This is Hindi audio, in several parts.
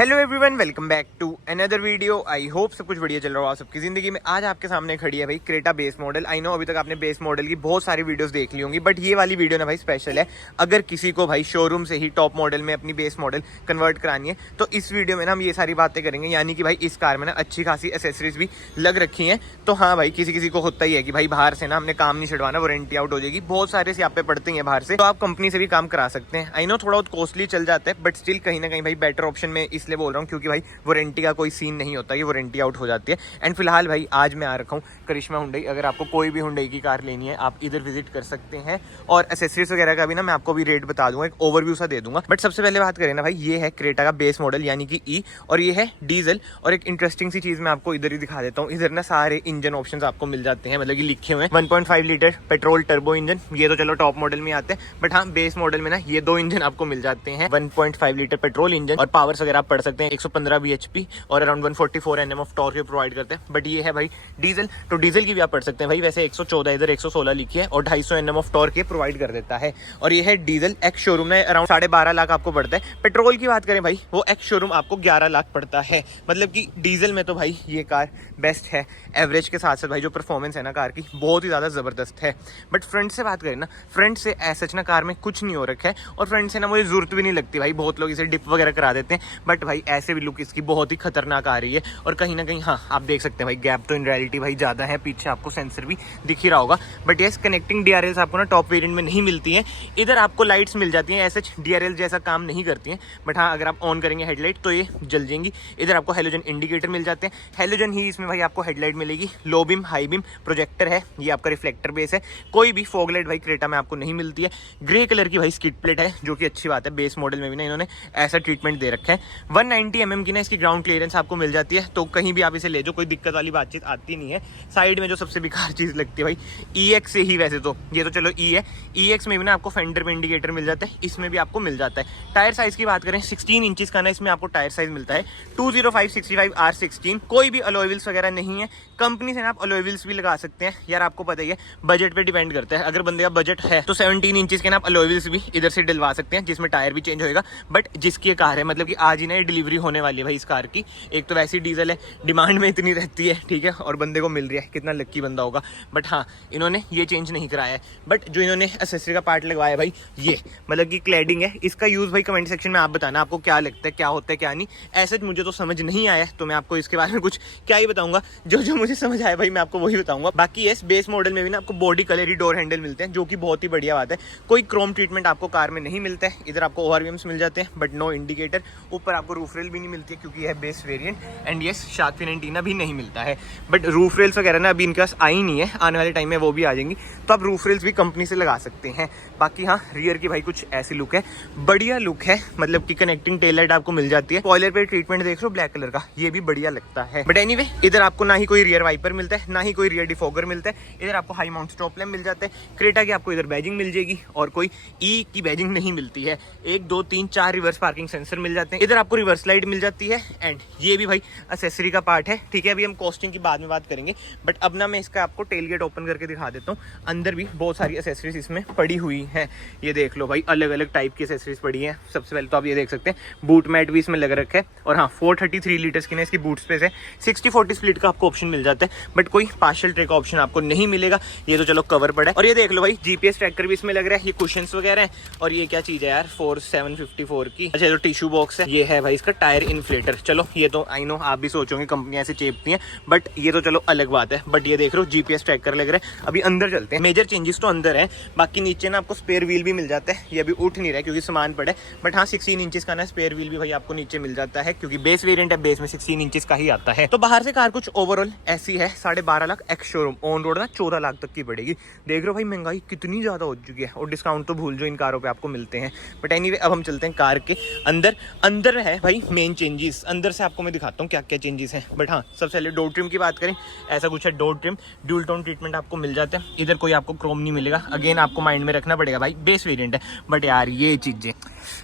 Hello everyone, welcome back to another video. I hope सब कुछ बढ़िया चल रहा हो सबकी जिंदगी में। आज आपके सामने खड़ी है भाई Creta base model. I know अभी तक आपने बेस मॉडल की बहुत सारी वीडियोस देख ली होंगी, बट ये वाली वीडियो ना भाई स्पेशल है। अगर किसी को भाई शोरूम से ही टॉप मॉडल में अपनी बेस मॉडल कन्वर्ट करानी है तो इस वीडियो में ना हम ये सारी बातें करेंगे। यानी कि भाई इस कार में ना अच्छी खासी एसेसरीज भी लग रखी है। तो हाँ भाई, किसी किसी को होता ही है कि भाई बाहर से ना हमने काम नहीं छुड़वाना, वारंटी आउट हो जाएगी। बहुत सारे यहाँ पे पड़ते हैं बाहर से, तो आप कंपनी से भी काम करा सकते हैं। आई नो थोड़ा बहुत कॉस्टली चल जाता है, बट स्टिल कहीं ना कहीं भाई बेटर ऑप्शन में इसलिए बोल रहा हूँ क्योंकि भाई वारंटी का कोई सीन नहीं होता, ये वारंटी आउट हो जाती है। एंड फिलहाल भाई आज मैं आ रखा हूँ करिश्मा हुंडई। अगर आपको कोई भी हुंडई की कार लेनी है आप इधर विजिट कर सकते हैं। और एसेसरीज वगैरह का भी ना मैं आपको भी रेट बता दूंगा, एक ओवरव्यू सा दे दूंगा। बट सबसे पहले बात करें ना भाई, ये है क्रेटा का बेस मॉडल यानी कि ई, और ये है डीजल। और एक इंटरेस्टिंग सी चीज मैं आपको इधर ही दिखा देता हूँ। इधर ना सारे इंजन ऑप्शंस आपको मिल जाते हैं, मतलब कि लिखे हुए हैं 1.5 लीटर पेट्रोल टर्बो इंजन। ये तो चलो टॉप मॉडल में आते हैं, बट हाँ बेस मॉडल में ना ये दो इंजन आपको मिल जाते हैं। 1.5 लीटर पेट्रोल इंजन और पावर्स वगैरह आप पढ़ सकते हैं 115 bhp और around 144 Nm of torque provide करते हैं। बट ये है भाई डीजल, तो डीजल की भी आप पढ़ सकते हैं भाई। वैसे 114 इधर 116 लिखी है और 250 Nm ऑफ टॉर्क प्रोवाइड कर देता है। और ये है डीजल। एक्स शोरूम में अराउंड 12.5 लाख आपको पड़ता है। पेट्रोल की बात करें भाई, वो एक्स शोरूम आपको 11 लाख पड़ता है। मतलब कि डीजल में तो भाई ये कार बेस्ट है। एवरेज के साथ साथ भाई जो परफॉर्मेंस है ना कार की, बहुत ही ज़्यादा ज़बरदस्त है। बट फ्रंट से बात करें ना, फ्रंट से ऐसा ना कार में कुछ नहीं हो रखा है। और फ्रंट से ना मुझे जरूरत भी नहीं लगती भाई, बहुत लोग इसे डिप वगैरह करा देते हैं, बट भाई ऐसे भी लुक इसकी बहुत ही खतरनाक आ रही है। और कहीं ना कहीं हाँ आप देख सकते हैं भाई गैप तो इन रियलिटी भाई ज़्यादा है। पीछे आपको सेंसर भी दिख ही रहा होगा। बट यस, कनेक्टिंग DRLs आपको ना टॉप वेरिएंट में नहीं मिलती हैं। इधर आपको लाइट्स मिल जाती हैं, ऐसे DRL जैसा काम नहीं करती हैं। बट हाँ अगर आप ऑन करेंगे हेडलाइट तो ये जल जाएंगी। इधर आपको हेलोजन इंडिकेटर मिल जाते हैं। हेलोजन ही इसमें भाई आपको हेडलाइट मिलेगी। Low beam, high beam, projector है। ये आपका रिफ्लेक्टर बेस है। कोई भी फॉग लाइट भाई क्रेटा में आपको नहीं मिलती है। ग्रे कलर की भाई स्किड प्लेट है, जो कि अच्छी बात है। बेस मॉडल में भी ना इन्होंने ऐसा ट्रीटमेंट दे रखा है। 190 mm की ना इसकी ग्राउंड क्लियरेंस आपको मिल जाती है, तो कहीं भी आप इसे ले जाओ कोई दिक्कत वाली बातचीत आती नहीं है। साइड में जो सबसे बेकार चीज़ लगती है भाई EX से ही, वैसे तो ये तो चलो E है, EX में भी ना आपको फेंडर में इंडिकेटर मिल जाता है, इसमें भी आपको मिल जाता है। टायर साइज की बात करें 16 इंचेस का ना इसमें आपको टायर साइज मिलता है। 205/65 R16। कोई भी अलॉय व्हील्स वगैरह नहीं है। कंपनी से ना आप अलॉय व्हील्स भी लगा सकते हैं। यार आपको पता ही है बजट पे डिपेंड करता है। अगर बंदे का बजट है तो 17 इंचेस के ना आप अलॉय व्हील्स भी इधर से डलवा सकते हैं, जिसमें टायर भी चेंज होएगा। बट जिसकी ये कार है, मतलब कि आज ही ना ये डिलीवरी होने वाली है भाई इस कार की। एक तो वैसी डीजल है, डिमांड में इतनी रहती है, ठीक है, और बंदे को मिल रही है, कितना लक्की बंदा होगा। बट हाँ इन्होंने ये चेंज नहीं कराया है। बट जो इन्होंने एक्सेसरी का पार्ट लगवाया है भाई, ये मतलब कि क्लैडिंग है। इसका यूज़ भाई कमेंट सेक्शन में आप बताना आपको क्या लगता है, क्या होता है क्या नहीं। ऐसे मुझे तो समझ नहीं आया है, तो मैं आपको इसके बारे में कुछ क्या ही बताऊंगा। जो जो मुझे समझ आया भाई मैं आपको वही बताऊंगा। बाकी ये बेस मॉडल में भी ना आपको बॉडी कलर ही डोर हैंडल मिलते हैं, जो कि बहुत ही बढ़िया बात है। कोई क्रोम ट्रीटमेंट आपको कार में नहीं मिलता है। इधर आपको ORVMs मिल जाते हैं, बट नो इंडिकेटर। ऊपर आपको रूफ रेल भी नहीं मिलती है क्योंकि यह बेस वेरिएंट। एंड ये शार्क फिन एंटीना भी नहीं मिलता है। बट रूफ रेल्स वगैरह ना अभी इनके पास आई नहीं है, आने वाले टाइम में वो भी आ जाएंगी, तो आप रूफ रेल्स भी कंपनी से लगा सकते हैं। बाकी हाँ रियर की भाई कुछ ऐसी लुक है, बढ़िया लुक है। मतलब कि कनेक्टिंग टेल लाइट आपको मिल जाती है। स्पॉइलर पे ट्रीटमेंट देख लो ब्लैक कलर का, ये भी बढ़िया लगता है। बट एनीवे इधर आपको ना ही कोई रियर वाइपर मिलता है, ना ही कोई रियर डिफॉगर मिलता है। इधर आपको हाई माउंट स्टॉप लैम्प मिल जाता है। क्रेटा की आपको इधर बैजिंग मिल जाएगी और कोई ई की बैजिंग नहीं मिलती है। 1 2 3 4 रिवर्स पार्किंग सेंसर मिल जाते हैं। इधर आपको रिवर्स लाइट मिल जाती है। एंड ये भी भाई एक्सेसरी का पार्ट है, ठीक है। अभी हम कॉस्टिंग की बाद में बात करेंगे, बट अब ना मैं इसका आपको टेल गेट ओपन करके दिखा देता हूँ। अंदर भी बहुत सारी एक्सेसरीज इसमें पड़ी हुई है। ये देख लो भाई, अलग अलग टाइप की एक्सेसरीज पड़ी है। सबसे पहले तो आप ये देख सकते हैं बूट मैट भी इसमें लग रखा है। और हाँ 433 लीटर्स की ना इसकी बूट स्पेस है। 60/40 स्प्लिट का आपको ऑप्शन मिल जाता है, बट कोई पार्शियल ट्रे का ऑप्शन आपको नहीं मिलेगा। ये तो चलो कवर पड़ा है। और ये देख लो भाई GPS ट्रैकर भी इसमें लग रहा है। ये कुशंस वगैरह है। और ये क्या चीज है यार, 4754 की, अच्छा ये तो टिश्यू बॉक्स है। ये है भाई इसका टायर इन्फ्लेटर। चलो ये तो आई नो आप भी सोचोगे कंपनियां ऐसे चेपती हैं, बट ये तो चलो अलग बात है। बट ये देख रहे हो GPS ट्रैकर लग रहा है। अभी अंदर चलते हैं। मेजर चेंजेस तो अंदर है, बाकी नीचे ना आपको स्पेयर व्हील भी मिल जाता है। ये अभी उठ नहीं रहा है क्योंकि सामान पड़े, बट हाँ 16 इंचेस का ना स्पेयर व्हील भी भाई आपको नीचे मिल जाता है, क्योंकि बेस वेरिएंट है, बेस में 16 इंचेस का ही आता है। तो बाहर से कार कुछ ओवरऑल ऐसी है। 12.5 lakh ex showroom, on road ना 14 लाख तक की पड़ेगी। देख रहे हो भाई महंगाई कितनी ज्यादा हो चुकी है, और डिस्काउंट तो भूल जो इन कारों पे आपको मिलते हैं। बट एनीवे अब हम चलते हैं कार के अंदर। अंदर है भाई मेन चेंजेस। अंदर से आपको मैं दिखाता हूँ क्या क्या चेंजेस हैं। बट हाँ सबसे पहले डोर ट्रिम की बात करें, ऐसा कुछ है। Door trim dual tone treatment आपको मिल जाता है। इधर कोई आपको क्रोम नहीं मिलेगा। अगेन आपको माइंड में रखना पड़ेगा भाई बेस वेरिएंट है। बट यार ये चीजें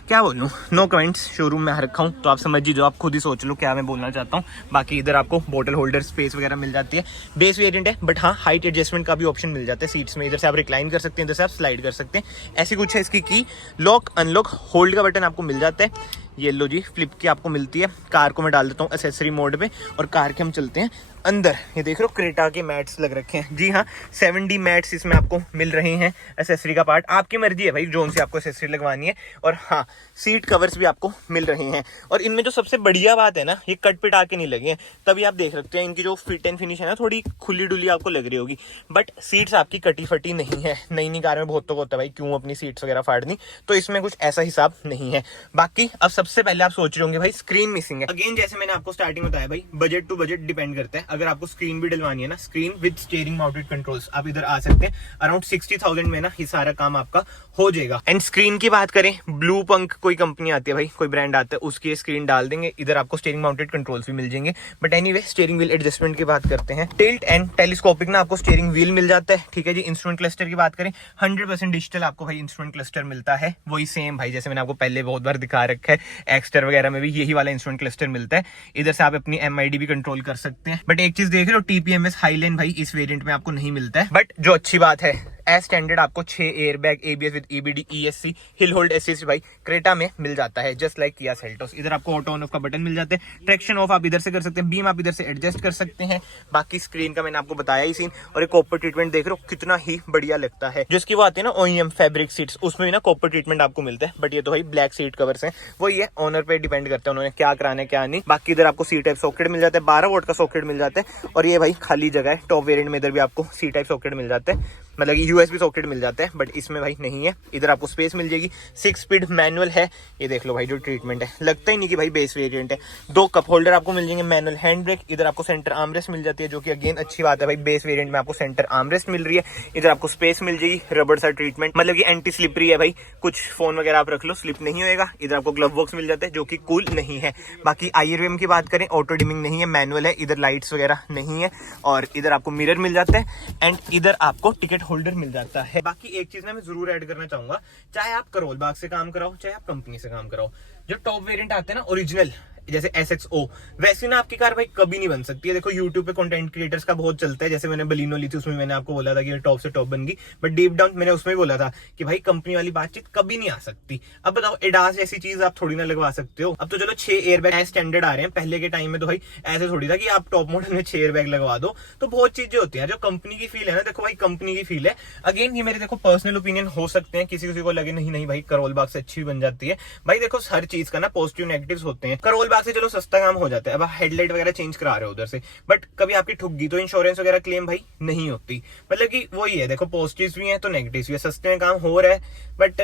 क्या बोलूं, नो कमेंट्स। शोरूम में रखा हूँ तो आप समझ ही, जो आप खुद ही सोच लो क्या मैं बोलना चाहता हूँ। बाकी इधर आपको बोतल होल्डर स्पेस वगैरह मिल जाती है। बेस वेरिएंट है, बट हाँ हाइट एडजस्टमेंट का भी ऑप्शन मिल जाता है सीट्स में। इधर से आप रिक्लाइन कर सकते हैं, इधर से आप स्लाइड कर सकते हैं। ऐसी कुछ है इसकी की लॉक अनलॉक होल्ड का बटन आपको मिल जाता है। ये लो जी, फ्लिप की आपको मिलती है। कार को मैं डाल देता हूँ एसेसरी मोड पे और कार के हम चलते हैं अंदर। ये देख रहे हो क्रेटा के मैट्स लग रखे हैं। जी हाँ, 7D मैट्स इसमें आपको मिल रहे हैं। एसेसरी का पार्ट आपकी मर्जी है भाई जोन से आपको एसेसरी लगवानी है। और हाँ, सीट कवर्स भी आपको मिल रहे हैं। और इनमें जो सबसे बढ़िया बात है ना, ये कट पिटा के नहीं लगे हैं, तभी आप देख सकते हैं इनकी जो फिट एंड फिनिश है ना, थोड़ी खुली डुली आपको लग रही होगी, बट सीट्स आपकी कटी फटी नहीं है। नई कार में बहुत तो होता है भाई, क्यों अपनी सीट्स वगैरह फाड़नी, तो इसमें कुछ ऐसा हिसाब नहीं है। बाकी अब सबसे पहले आप सोच रहे होंगे भाई स्क्रीन मिसिंग है। अगेन जैसे मैंने आपको स्टार्टिंग बताया भाई, बजट टू बजट डिपेंड करता है। अगर आपको स्क्रीन भी डलवानी है ना, screen with steering mounted controls, आप इधर आ सकते हैं। अराउंड 60,000 में ना ये सारा काम आपका हो जाएगा। एंड स्क्रीन की बात करें, ब्लू पंक कोई कंपनी आती है भाई, कोई ब्रांड आता है, उसकी स्क्रीन डाल देंगे। इधर आपको स्टीयरिंग माउंटेड कंट्रोल्स भी मिल जाएंगे। But anyway, steering wheel adjustment की बात करते हैं। टिल्ट एंड टेलीस्कोपिक ना आपको स्टीयरिंग व्हील मिल जाता है। ठीक है जी। इंस्ट्रूमेंट क्लस्टर की बात करें, 100% डिजिटल आपको भाई इंस्ट्रूमेंट क्लस्टर मिलता है। वही सेम भाई जैसे मैंने आपको पहले बहुत बार दिखा रखा है, एक्स्टर वगैरह में भी यही वाला इंस्ट्रूमेंट क्लस्टर मिलता है। इधर से आप अपनी MID भी कंट्रोल कर सकते हैं। बट एक चीज देख रहे हो, TPMS हाईलाइन भाई इस वेरिएंट में आपको नहीं मिलता है। बट जो अच्छी बात है, एज स्टैंडर्ड आपको 6 airbag, ABS with EBD, ESC, hill hold assist भाई क्रेटा में मिल जाता है, जस्ट लाइक किया सेल्टोस। इधर आपको ऑटो ऑन ऑफ का बटन मिल जाता है। ट्रैक्शन ऑफ आप इधर से कर सकते हैं, बीम आप इधर से एडजस्ट कर सकते हैं। बाकी स्क्रीन का मैंने आपको बताया ही सीन। और एक कॉपर ट्रीटमेंट देख रहे हो कितना ही बढ़िया लगता है। जिसकी वो आती है ना OEM फैब्रिक सीट्स, उसमें भी ना कॉपर ट्रीटमेंट आपको मिलता है। बट ये तो भाई ब्लैक सीट कवर्स हैं, वही है, ओनर पे डिपेंड करता है उन्होंने क्या कराना है क्या नहीं। बाकी इधर आपको C टाइप सॉकेट मिल जाता है, 12 वोल्ट का सॉकेट मिल जाता है। और ये भाई खाली जगह है। टॉप वेरिएंट में इधर भी आपको C टाइप सॉकेट मिल जाता है, मतलब कि USB सॉकेट मिल जाता है, बट इसमें भाई नहीं है। इधर आपको स्पेस मिल जाएगी। 6 स्पीड मैनुअल है। ये देख लो भाई जो ट्रीटमेंट है, लगता ही नहीं कि भाई बेस वेरिएंट है। 2 कप होल्डर आपको मिल जाएंगे, मैनुअल हैंड ब्रेक। इधर आपको सेंटर आर्मरेस्ट मिल जाती है, जो कि अगेन अच्छी बात है भाई, बेस वेरिएंट में आपको सेंटर आर्मरेस्ट मिल रही है। इधर आपको स्पेस मिल जाएगी, रबड़ सा ट्रीटमेंट, मतलब कि एंटी स्लिपरी है भाई, कुछ फोन वगैरह आप रख लो, स्लिप नहीं होएगा। इधर आपको ग्लव बॉक्स मिल जाता है, जो कि कूल नहीं है। बाकी IRVM की बात करें, ऑटो डिमिंग नहीं है, मैनुअल है। इधर लाइट्स वगैरह नहीं है। और इधर आपको मिरर मिल जाता है। एंड इधर आपको टिकट होल्डर मिल जाता है। बाकी एक चीज ना मैं जरूर ऐड करना चाहूंगा, चाहे आप करोल बाग से काम कराओ, चाहे आप कंपनी से काम कराओ, जो टॉप वेरिएंट आते हैं ना ओरिजिनल, जैसे SXO, वैसी ना आपकी कार भाई कभी नहीं बन सकती है। देखो YouTube पे कंटेंट क्रिएटर्स का बहुत चलता है। जैसे मैंने बलिनो ली थी, उसमें मैंने आपको बोला था कि टॉप से टॉप बन गई, बट डीप डाउन मैंने उसमें भी बोला था कि भाई कंपनी वाली बातचीत कभी नहीं आ सकती। अब बताओ, एडास जैसी चीज आप थोड़ी ना लगवा सकते हो। अब तो चलो 6 एयरबैग स्टैंडर्ड आ रहे हैं, पहले के टाइम में तो भाई ऐसे थोड़ी था कि आप टॉप मॉडल में 6 एयरबैग लगवा दो। तो बहुत चीजें होती है। जो कंपनी की फील है ना, देखो भाई कंपनी की फील है। अगेन ये मेरे देखो पर्सनल ओपिनियन हो सकते हैं, किसी किसी को लगे नहीं भाई करोल बाग से अच्छी बन जाती है। भाई देखो हर चीज का ना पॉजिटिव नेगेटिव्स होते हैं। करोल बाग से चलो सस्ता काम हो जाता है। अब आप हेडलाइट वगैरह चेंज करा रहे हो उधर से, बट कभी आपकी ठुक गई तो इंश्योरेंस वगैरह क्लेम भाई नहीं होती। मतलब कि वही है, देखो पॉजिटिव्स भी हैं तो नेगेटिव्स भी है। सस्ते में काम हो रहा है, बट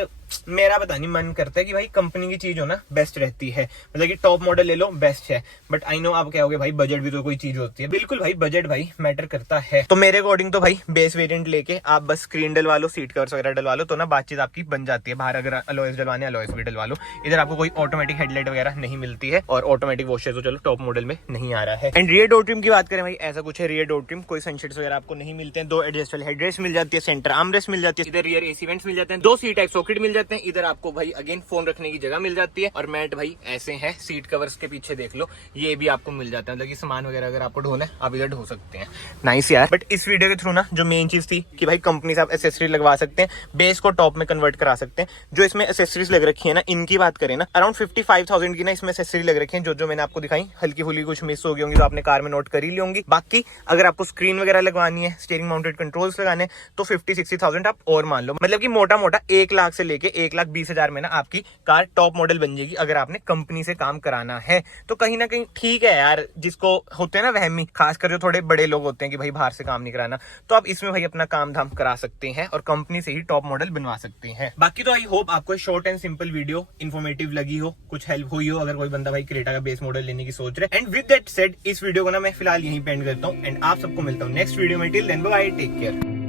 मेरा पता नहीं मन करता है कि भाई कंपनी की चीज हो ना बेस्ट रहती है। मतलब कि टॉप मॉडल ले लो बेस्ट है। बट आई नो आप कहोगे भाई बजट भी तो कोई चीज होती है। बिल्कुल भाई, बजट भाई मैटर करता है। तो मेरे अकॉर्डिंग तो भाई बेस वेरिएंट लेके आप बस स्क्रीन डलवा लो, सीट कवर्स वगैरह डलवा लो, तो ना बातचीत आपकी बन जाती है। बाहर अगर अलॉयस डलवाने, अलॉयस भी डलवा लो। इधर आपको कोई ऑटोमेटिक हेडलाइट वगैरह नहीं मिलती है, और ऑटोमेटिक वॉशर तो चलो टॉप मॉडल में नहीं आ रहा है। एंड रियर डोर ट्रिम की बात करें भाई, ऐसा कुछ है रियर डोर ट्रिम, कोई सनशेड्स वगैरह आपको नहीं मिलते हैं। 2 एडजस्टेबल हेडरेस्ट मिल जाती है, सेंटर आर्मरेस्ट मिल जाती है, इधर रियर AC वेंट्स मिल जाते हैं, 2 C टाइप सॉकेट मिल जाते हैं। इधर आपको भाई अगेन फोन रखने की जगह मिल जाती है। और मैट भाई ऐसे हैं, सीट कवर्स के पीछे देख लो, ये भी आपको मिल जाता है। मतलब कि सामान वगैरह अगर आपको ढोना है, आप इधर ढो सकते हैं। नाइस यार। बट इस वीडियो के थ्रू ना जो मेन चीज थी कि भाई कंपनी से आप एसेसरी लगवा सकते हैं, बेस को टॉप में कन्वर्ट करा सकते हैं। जो इसमें एसेसरीज लग रखी है ना, इनकी बात करें ना, अराउंड 55,000 की ना इसमें एसेसरी लग रखी है। जो मैंने आपको दिखाई, हल्की फुल्की कुछ मिस हो गई होंगी तो आपने कार में नोट कर ही ली होंगी। बाकी अगर आपको स्क्रीन वगैरह लगवानी है, स्टीयरिंग माउंटेड कंट्रोल्स लगाने, तो 50-60,000 आप और मान लो। मतलब कि मोटा मोटा 1 लाख से लेके 1,20,000 में ना आपकी कार टॉप मॉडल बन जाएगी, अगर आपने कंपनी से काम कराना है। तो कहीं ना कहीं ठीक है यार, जिसको होते हैं ना वहमी, खासकर जो थोड़े बड़े लोग होते हैं कि भाई बाहर से काम नहीं कराना, तो आप इसमें भाई अपना काम धाम करा सकते हैं और कंपनी से ही टॉप मॉडल बनवा सकते हैं। बाकी तो आई होप आपको short and simple video informative लगी हो, कुछ हेल्प हुई हो, अगर कोई बंदा भाई क्रेटा का बेस मॉडल लेने की सोच रहे। एंड विद दैट सेड, इस वीडियो को ना मैं फिलहाल यहीं पे एंड करता हूँ, एंड आप सबको मिलता हूँ नेक्स्ट वीडियो में। Till then bye, take care.